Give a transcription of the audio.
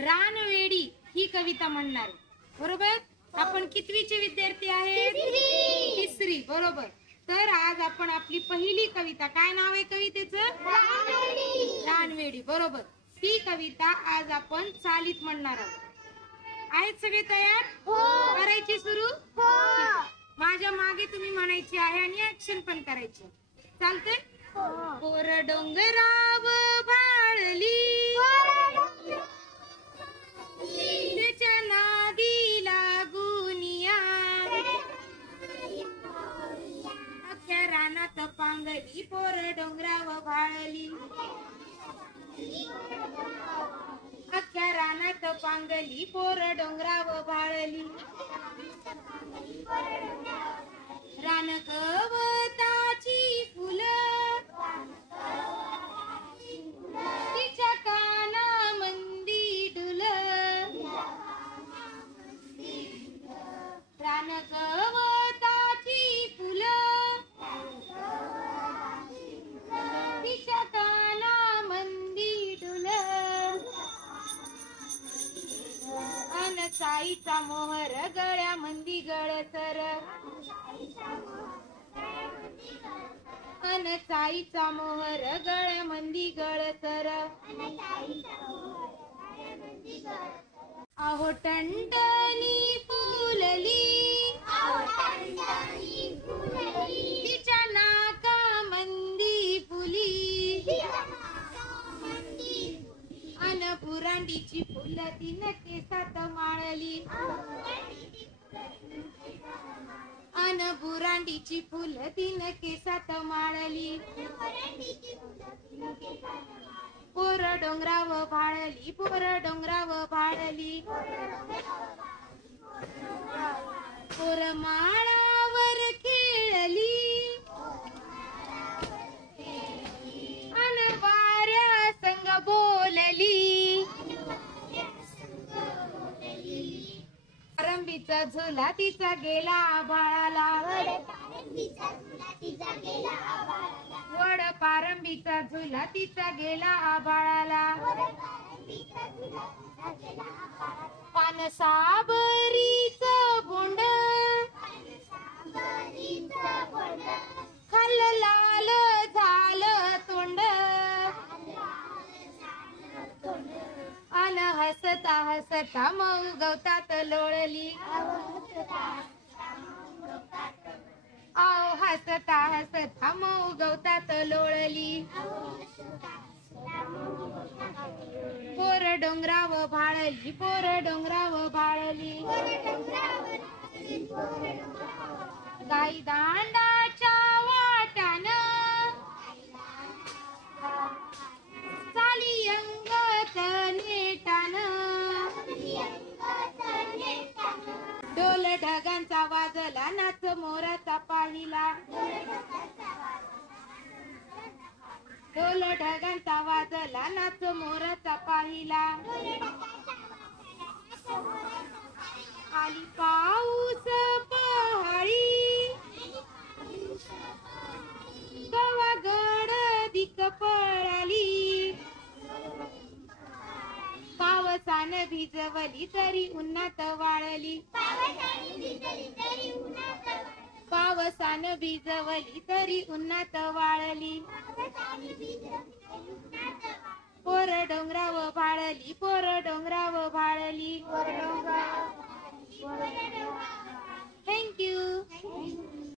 रानवेडी ही कविता म्हणणार आहे. बरोबर. आपण कितवीचे विद्यार्थी आहेत? तिसरी. बरोबर. तर आज आपण आपली पहिली कविता, काय नाव आहे कवितेचं? रानवेडी. बरोबर. ती कविता आज आपण चालीत म्हणणार आहोत. आहेत सगळे तयार? करायची सुरू? माझ्या मागे तुम्ही म्हणायची आहे आणि ऍक्शन पण करायची. चालते? पोर डोंगराव भाळली, त्याच्या नादी लागुनिया, अख्ख्या रानात पांगली, पोर डोंगराव भाळली, अख्ख्या रानात पांगली, पोर डोंगराव भाळली, रान कवताची फुलं तिच्या काना मंदी डुल, रान कवताची फुलं तिच्या काना मंदी डुल, अन साईचा मोहर गळ्या मंदी गळसर, अन साईचा मोहर गळ्या मंदी गळसर, अहो टंडनी फुलली, तिच्या नाका मंदी फुली, अन पुरांडीची फुलं तिनं केसात माळली, अन बुरांडीची फुलं तिनं केसात माळली, पोर डोंगराव भाळली, पोर डोंगराव भाळली, पोर माळावर खेळली, अन वाऱ्या संग बोलली, पारंबीचा झुला तिचा गेला आभाळाला, वड पारंबीचा झुला तिचा गेला आभाळाला, पान साबरीच बोंड खाल्लं लाल झालं तोंड, अन हसता हसता मऊ गवतात लोळली, आओ हसता हसता मऊ गवतात लोळली, पोर डोंगराव भाळली, पोर डोंगराव भाळली, गाई दांडाच्या वाटान चाली अंगत नेटान, डोल ढगांचा वाजला नाच मोराचा पाहिला, डोल ढगांचा वाजला नाच मोराचा पाहिला, आली पाऊस पहाळी गवा गड दिक पळाली, पावसान भिजवली तरी उन्हात वाळली, पावसान भिजवली तरी उन्हात वाळली, पोर डोंगराव भाळली,